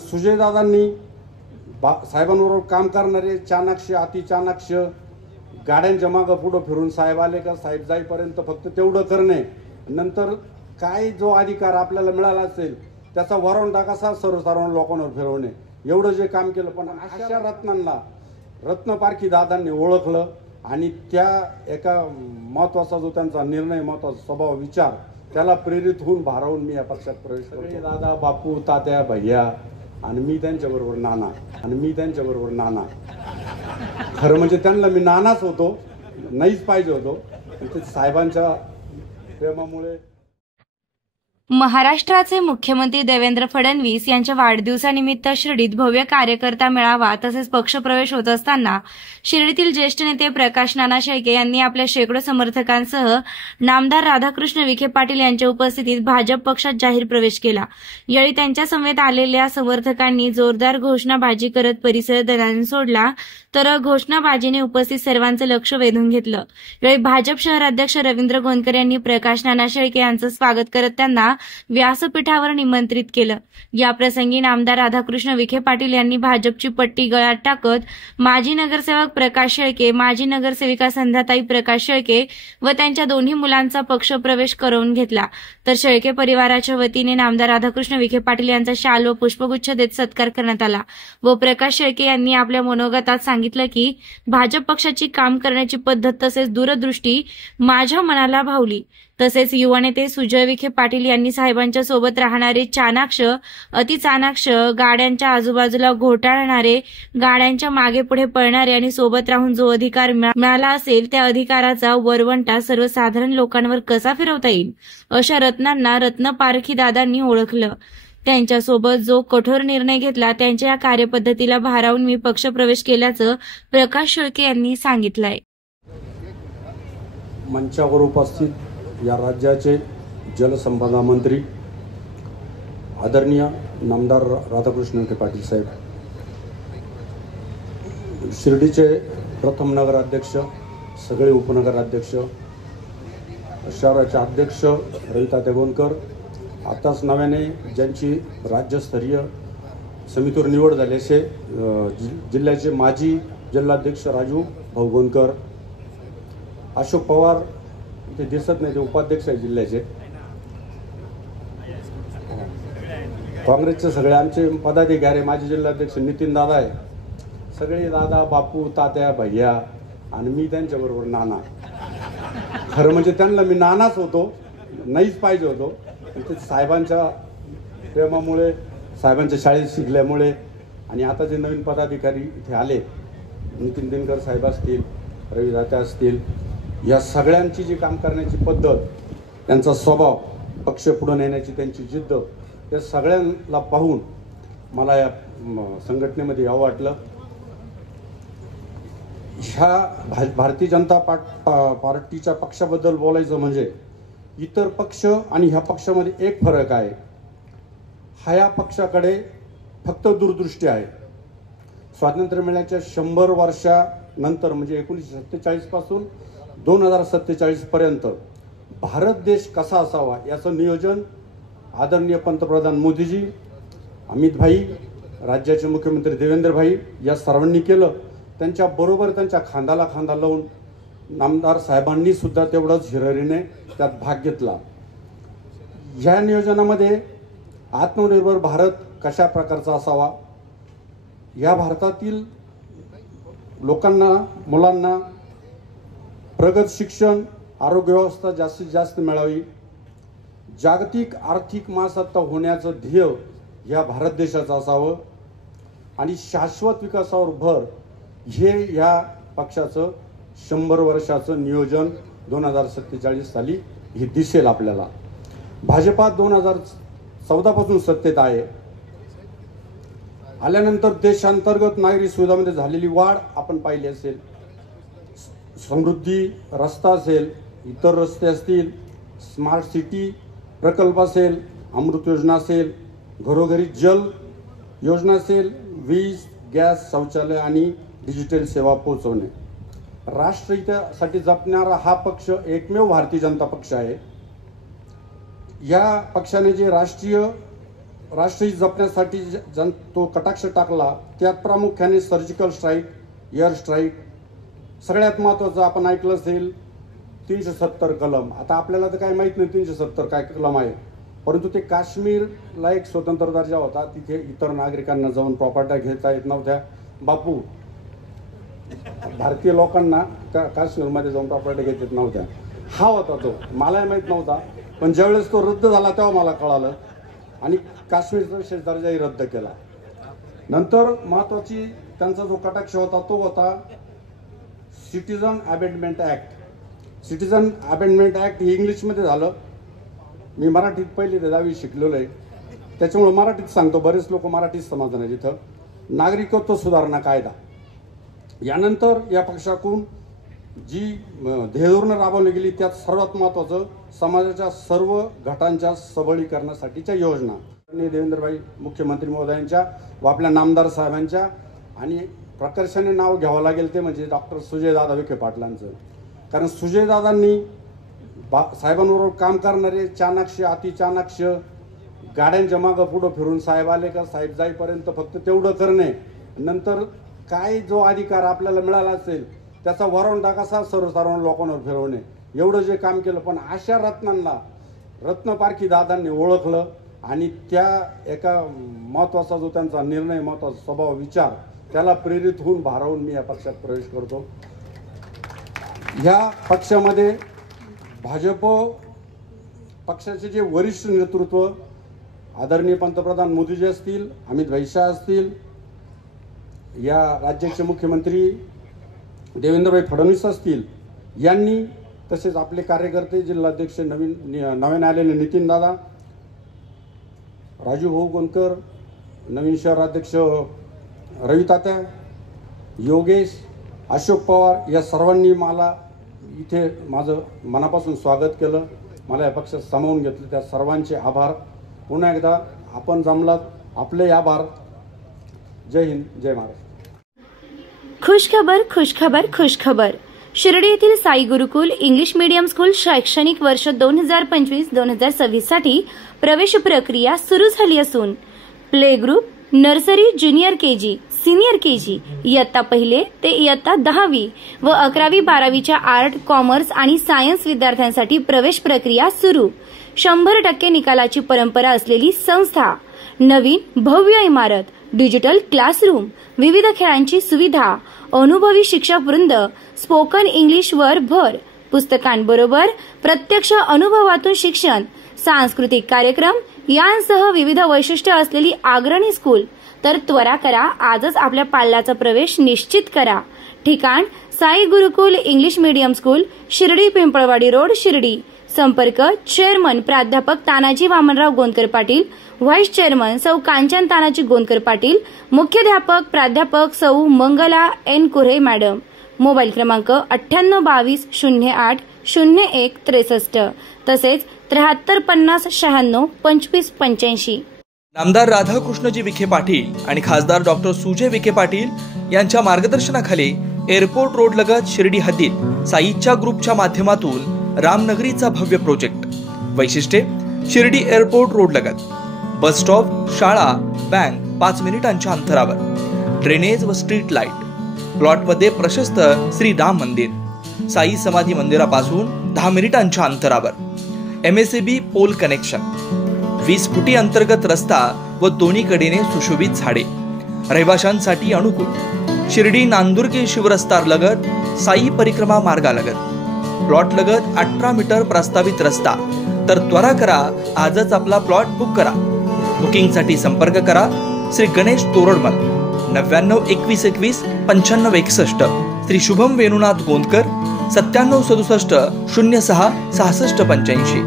सुजयदादांनी साहेबांबरोबर काम करणारे चाणाक्ष अतिचाणाक्ष गाड्यांच्या मागं पुढं फिरून साहेब आले का साहेब जाईपर्यंत फक्त तेवढं करणे, नंतर काय जो अधिकार आपल्याला मिळाला असेल त्याचा वरवंटा कसा सर्वसाधारण लोकांवर फिरवणे, एवढं जे काम केलं. पण अशा रत्नांना रत्नपारखी दादांनी ओळखलं आणि त्या एका महत्त्वाचा जो त्यांचा निर्णय, महत्त्वाचा स्वभाव, विचार, त्याला प्रेरित होऊन भारावून मी या पक्षात प्रवेश केला. दादा, बापू, तात्या, भैया आणि मी त्यांच्याबरोबर नाना खरं म्हणजे त्यांना मी नानाच होतो, नाहीच पाहिजे होतो. ते साहेबांच्या प्रेमामुळे. महाराष्ट्राचे मुख्यमंत्री देवेंद्र फडणवीस यांच्या वाढदिवसानिमित्त शिर्डीत भव्य कार्यकर्ता मेळावा तसेच पक्षप्रवेश होत असताना शिर्डीतील ज्येष्ठ नेते प्रकाश नाना शेळके यांनी आपल्या शेकडो समर्थकांसह नामदार राधाकृष्ण विखे पाटील यांच्या उपस्थितीत भाजप पक्षात जाहीर प्रवेश केला. यावेळी त्यांच्या समवेत आलेल्या समर्थकांनी जोरदार घोषणाबाजी करत परिसर दणाणून सोडला, तर घोषणाबाजीने उपस्थित सर्वांचं लक्ष वेधून घेतलं. यावेळी भाजप शहराध्यक्ष रवींद्र गोंदकर यांनी प्रकाश नाना शेळके यांचं स्वागत करत त्यांना व्यासपीठावर निमंत्रित केलं. या प्रसंगी नामदार राधाकृष्ण विखे पाटील यांनी भाजपची पट्टी गळ्यात टाकत माजी नगरसेवक प्रकाश शेळके, माजी नगरसेविका संध्याताई प्रकाश शेळके व त्यांच्या दोन्ही मुलांचा पक्षप्रवेश करवून घेतला. तर शेळके परिवाराच्या वतीने नामदार राधाकृष्ण विखे पाटील यांचा शाल व पुष्पगुच्छ देत सत्कार करण्यात आला व प्रकाश शेळके यांनी आपल्या मनोगतात सांगितलं की भाजप पक्षाची काम करण्याची पद्धत तसेच दूरदृष्टी माझ्या मनाला भावली. तसेच युवा नेते सुजय विखे पाटील यांनी साहेबांच्या सोबत राहणारे चाणाक्ष अतिचाणाक्ष, गाड्यांच्या आजूबाजूला घोटाळणारे, गाड्यांच्या मागे पुढे पळणारे आणि सोबत राहून जो अधिकार मिळाला असेल त्या अधिकाराचा वरवंटा सर्वसाधारण लोकांवर कसा फिरवता येईल अशा रत्नांना रत्नपारखी दादांनी ओळखलं. त्यांच्यासोबत जो कठोर निर्णय घेतला त्यांच्या या कार्यपद्धतीला भारावून मी पक्षप्रवेश केल्याचं प्रकाश शेळके यांनी सांगितलंय. मंचावर उपस्थित या राज्याचे जलसंपदा मंत्री आदरणीय नामदार राधाकृष्ण विखे पाटील साहेब, शिर्डीचे प्रथम नगराध्यक्ष, सगळे उपनगराध्यक्ष, शहराचे अध्यक्ष रवितात्या गोंदकर, आताच नव्याने ज्यांची राज्यस्तरीय समितीवर निवड झाली असे जिल्ह्याचे माजी जिल्हाध्यक्ष राजू भाऊ गोंदकर, अशोक पवार ते दिसत नाही, ते उपाध्यक्ष आहे जिल्ह्याचे, काँग्रेसचे सगळे आमचे पदाधिकारी, माजी जिल्हाध्यक्ष नितीन दादा आहे, सगळे दादा, बापू, तात्या, भैया आणि मी त्यांच्याबरोबर नाना. खरं म्हणजे त्यांना मी नानाच होतो, नाहीच पाहिजे होतो. ते साहेबांच्या प्रेमामुळे, साहेबांच्या शाळेत शिकल्यामुळे आणि आता जे नवीन पदाधिकारी इथे आले, नितीन दिनकर साहेब असतील, रवी दात्या असतील, या सगळ्यांची जी काम करण्याची पद्धत, त्यांचा स्वभाव, पक्ष पुढे नेण्याची त्यांची जिद्द, या सगळ्यांना पाहून मला या संघटनेमध्ये यावं वाटलं. ह्या भारतीय जनता पार्टीच्या पक्षाबद्दल बोलायचं म्हणजे इतर पक्ष आणि ह्या पक्षामध्ये एक फरक आहे. ह्या पक्षाकडे फक्त दूरदृष्टी आहे. स्वातंत्र्य मिळण्याच्या 100 वर्षानंतर म्हणजे 1947 पासून 2047 पर्यंत भारत देश कसा असावा याचं नियोजन आदरणीय पंतप्रधान मोदीजी, अमित भाई, राज्याचे मुख्यमंत्री देवेंद्र भाई या सर्वांनी केलं. त्यांच्याबरोबर त्यांच्या खांद्याला खांदा लावून नामदार साहेबांनी सुद्धा तेवढंच हिरिरीने त्यात भाग घेतला. या नियोजनामध्ये आत्मनिर्भर भारत कशा प्रकारचा असावा, या भारतातील लोकांना, मुलांना प्रगत शिक्षण, आरोग्य व्यवस्था जास्तीत जास्त मिळावी, जागतिक आर्थिक महासत्ता होण्याचं ध्येय या भारत देशाचं असावं आणि शाश्वत विकासावर भर, हे ह्या पक्षाचं 100 वर्षाचं नियोजन 2047 साली हे दिसेल आपल्याला. भाजपा 2014 पासून सत्तेत आहे. आल्यानंतर देशांतर्गत नागरी सुविधांमध्ये झालेली वाढ आपण पाहिली असेल. समृद्धी रस्ता असेल, इतर रस्ते असतील, स्मार्ट सिटी प्रकल्प असेल, अमृत योजना असेल, घरोघरी जल योजना असेल, वीज, गॅस, शौचालय आणि डिजिटल सेवा पोहोचवणे. राष्ट्रहितासाठी जपणारा हा पक्ष एकमेव भारतीय जनता पक्ष आहे. या पक्षाने जे राष्ट्रीय राष्ट्रहित जपण्यासाठी तो कटाक्ष टाकला, त्यात प्रामुख्याने सर्जिकल स्ट्राईक, एअर स्ट्राईक, सगळ्यात महत्त्वाचं आपण ऐकलं असेल 370 कलम. आता आपल्याला तर काही माहीत नाही 370 काय कलम आहे, परंतु ते काश्मीरला एक स्वतंत्र दर्जा होता, तिथे इतर नागरिकांना जाऊन प्रॉपर्ट्या घेता येत नव्हत्या. बापू, भारतीय लोकांना काश्मीरमध्ये जाऊन प्रॉपर्ट्या घेता येत नव्हत्या, हा होता तो. मलाही माहीत नव्हता, पण ज्यावेळेस तो रद्द झाला तेव्हा मला कळालं आणि काश्मीरचा विशेष दर्जाही रद्द केला. नंतर महत्त्वाची त्यांचा जो कटाक्ष होता तो होता citizen amendment act. Citizen amendment act हे इंग्लिशमध्ये झालं. मी मराठीत पहिली ते 10वी शिकलेलो आहे, त्याच्यामुळे मराठीत सांगतो, बरेच लोक मराठीत समजणार नाही. तिथं नागरिकत्व सुधारणा कायदा. यानंतर या पक्षाकडून जी ध्येयधोरणं राबवली गेली त्यात सर्वात महत्त्वाचं समाजाच्या सर्व गटांच्या सबलीकरणासाठीच्या योजना. देवेंद्रभाई मुख्यमंत्री महोदयांच्या व आपल्या नामदार साहेबांच्या आणि प्रकर्षाने नाव घ्यावं लागेल ते म्हणजे डॉक्टर सुजयदादा विखे पाटलांचं. कारण सुजयदादांनी साहेबांबरोबर काम करणारे चाणाक्ष, अतिचाणाक्ष, गाड्यांच्या मागं पुढं फिरून साहेब आले का साहेब जाईपर्यंत फक्त तेवढं करणे, नंतर काय जो अधिकार आपल्याला मिळाला असेल त्याचा वरवंटा कसा सर्वसाधारण लोकांवर फिरवणे, एवढं जे काम केलं. पण अशा रत्नांना रत्नपारखी दादांनी ओळखलं आणि त्या एका महत्त्वाचा जो त्यांचा निर्णय, महत्त्वाचा स्वभाव, विचार, त्याला प्रेरित होऊन भारावून मी या पक्षात प्रवेश करतो. ह्या पक्षामध्ये भाजप पक्षाचे जे वरिष्ठ नेतृत्व आदरणीय पंतप्रधान मोदीजी असतील, अमित भाई शाह असतील, या राज्याचे मुख्यमंत्री देवेंद्रभाई फडणवीस असतील, यांनी, तसेच आपले कार्यकर्ते जिल्हाध्यक्ष नवीन आलेले नितीन दादा, राजू भाऊ गोंदकर, नवीन शहराध्यक्ष रवी तात्या, योगेश, अशोक पवार, या सर्वांनी मला इथे माझं मनापासून स्वागत केलं, मला या पक्षात सामावून घेतलं. त्या सर्वांचे आभार. पुन्हा एकदा आपण जमलात, आपले आभार. जय हिंद, जय महाराष्ट्र. खुशखबर, खुशखबर, खुशखबर. शिर्डी येथील Sai Gurukul English medium school शैक्षणिक वर्ष 2025-2026 साठी प्रवेश प्रक्रिया सुरू झाली असून play group, nursery, junior KG, senior KG, इयत्ता 1 ते इयत्ता 10वी व 11वी 12वीच्या आर्ट, कॉमर्स आणि सायन्स विद्यार्थ्यांसाठी प्रवेश प्रक्रिया सुरू. 100% निकालाची परंपरा असलेली संस्था, नवीन भव्य इमारत, डिजिटल क्लासरूम, विविध खेळांची सुविधा, अनुभवी शिक्षक वृंद, स्पोकन इंग्लिश वर भर, पुस्तकांबरोबर प्रत्यक्ष अनुभवातून शिक्षण, सांस्कृतिक कार्यक्रम यांसह विविध वैशिष्ट्ये असलेली अग्रणी स्कूल. तर त्वरा करा, आजच आपल्या पाल्याचा प्रवेश निश्चित करा. ठिकाण Sai Gurukul English medium school, Shirdi Pimpalwadi road, Shirdi. संपर्क चेअरमन प्राध्यापक तानाजी वामनराव गोंदकर पाटील, व्हाईस चेअरमन सौ कांचन तानाजी गोंदकर पाटील, मुख्याध्यापक प्राध्यापक Sau Mangala N Kurhe madam. Mobile क्रमांक 9822 08 01 63 तसेच 73 50 96 25 85. नामदार राधाकृष्णजी विखे पाटील आणि खासदार डॉक्टर सुजय विखे पाटील यांच्या मार्गदर्शनाखाली एअरपोर्ट रोड लगत शिर्डी हद्दीत साईच्या ग्रुपच्या माध्यमातून रामनगरीचा भव्य प्रोजेक्ट. वैशिष्ट्ये: शिर्डी एअरपोर्ट रोड लगत बस स्टॉप, शाळा, बँक 5 मिनिटांच्या अंतरावर, ड्रेनेज व स्ट्रीट लाईट. प्लॉटमध्ये प्रशस्त श्री राम मंदिर, साई समाधी मंदिरापासून 10 मिनिटांच्या अंतरावर, MSAB पोल कनेक्शन, 20 फुटी अंतर्गत रस्ता व दोन्ही कडेने सुशोभित झाडे. रहिवाशांसाठी अनुकूल. शिर्डी नांदुर्गे शिवरस्ता लगत साई परिक्रमा मार्गालगत. प्लॉट लगत 18 मीटर प्रस्तावित रस्ता. तर त्वरा करा, आजच आपला प्लॉट बुक करा. बुकिंगसाठी संपर्क करा श्री गणेश तोरडमल 99 21 21 95 61, श्री शुभम वेणुनाथ गोंदकर 97 67 06 66 85.